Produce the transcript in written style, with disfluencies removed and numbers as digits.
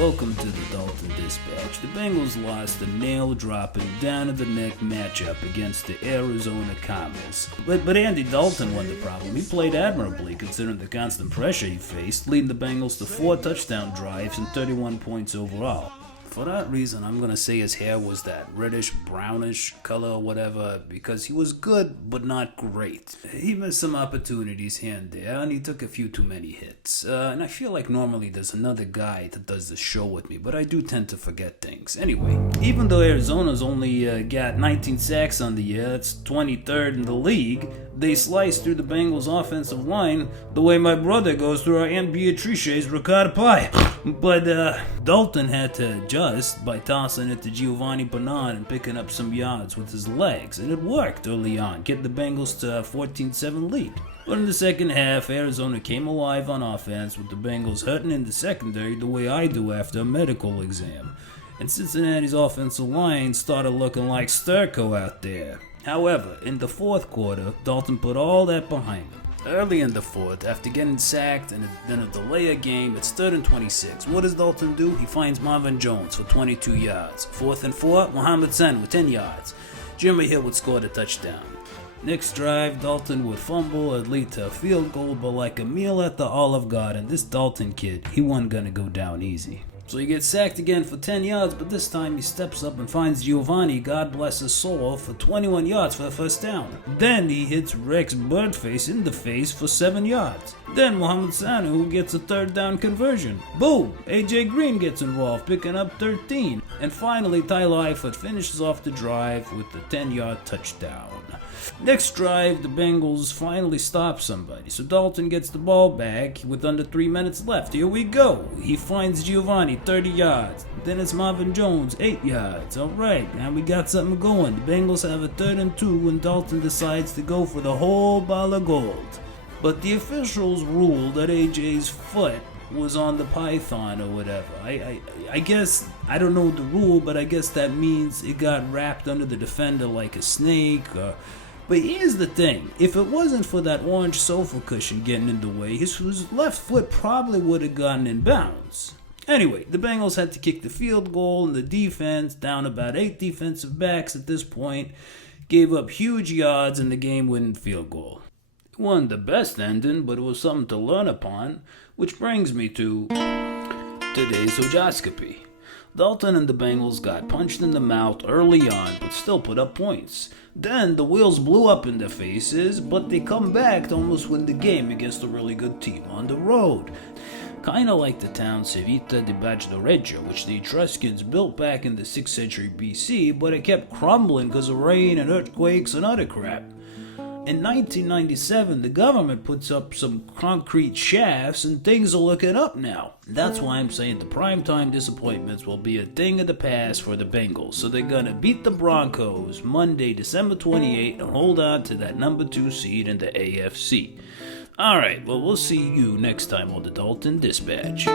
welcome to the Dalton Dispatch. The Bengals lost a nail-dropping, down-to-the-neck matchup against the Arizona Cardinals. But Andy Dalton wasn't the problem. He played admirably considering the constant pressure he faced, leading the Bengals to 4 touchdown drives and 31 points overall. For that reason, I'm going to say his hair was that reddish, brownish color or whatever, because he was good, but not great. He missed some opportunities here and there, and he took a few too many hits. And I feel like normally there's another guy that does this show with me, but I do tend to forget things. Anyway, even though Arizona's only got 19 sacks on the year, that's 23rd in the league, they sliced through the Bengals' offensive line the way my brother goes through our Aunt Beatrice's ricotta pie. But Dalton had to adjust by tossing it to Giovanni Bernard and picking up some yards with his legs, and it worked early on, getting the Bengals to a 14-7 lead. But in the second half, Arizona came alive on offense, with the Bengals hurting in the secondary the way I do after a medical exam. And Cincinnati's offensive line started looking like Sturco out there. However, in the fourth quarter, Dalton put all that behind him. Early in the fourth, after getting sacked and then a delay of game, it's 3rd and 26. What does Dalton do? He finds Marvin Jones for 22 yards. 4th and 4, Mohamed Sanu with 10 yards. Jimmy Hill would score the touchdown. Next drive, Dalton would fumble and lead to a field goal, but like a meal at the Olive Garden, this Dalton kid, he wasn't gonna go down easy. So he gets sacked again for 10 yards, but this time he steps up and finds Giovanni, God bless his soul, for 21 yards for a first down. Then he hits Rex Birdface in the face for 7 yards. Then Mohamed Sanu gets a 3rd down conversion. Boom! AJ Green gets involved, picking up 13. And finally, Tyler Eifert finishes off the drive with the 10-yard touchdown. Next drive, the Bengals finally stop somebody, so Dalton gets the ball back with under 3 minutes left. Here we go. He finds Giovanni, 30 yards. Then it's Marvin Jones, 8 yards. Alright, now we got something going. The Bengals have a 3rd and 2 when Dalton decides to go for the whole ball of gold. But the officials ruled that AJ's foot was on the python or whatever. I guess, I don't know the rule, but I guess that means it got wrapped under the defender like a snake. But here's the thing, if it wasn't for that orange sofa cushion getting in the way, his left foot probably would have gotten in bounds. Anyway, the Bengals had to kick the field goal, and the defense, down about 8 defensive backs at this point, gave up huge yards in the game-winning field goal. It wasn't the best ending, but it was something to learn upon, which brings me to today's Ojoscopy. Dalton and the Bengals got punched in the mouth early on, but still put up points. Then the wheels blew up in their faces, but they come back to almost win the game against a really good team on the road. Kinda like the town Civita di Reggio, which the Etruscans built back in the 6th century BC, but it kept crumbling because of rain and earthquakes and other crap. In 1997, the government puts up some concrete shafts and things are looking up now. That's why I'm saying the primetime disappointments will be a thing of the past for the Bengals. So they're gonna beat the Broncos Monday, December 28th and hold on to that number 2 seed in the AFC. Alright, well we'll see you next time on the Dalton Dispatch.